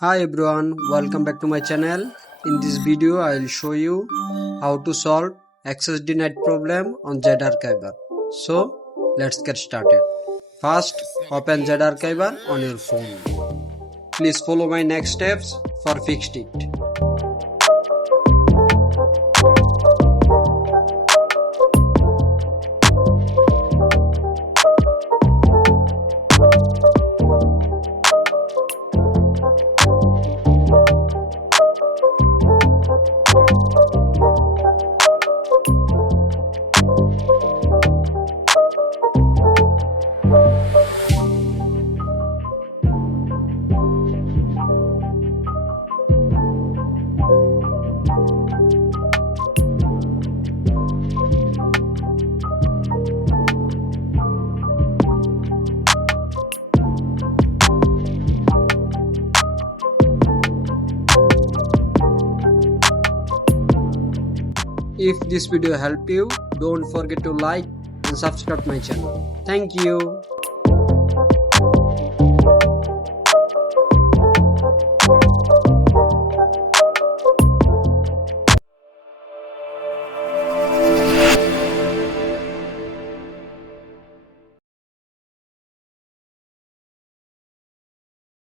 Hi everyone, welcome back to my channel. In this video I will show you how to solve access denied problem on ZArchiver. So let's get started. First open ZArchiver on your phone. Please follow my next steps for fixed it. If this video helped you, don't forget to like and subscribe my channel. Thank you.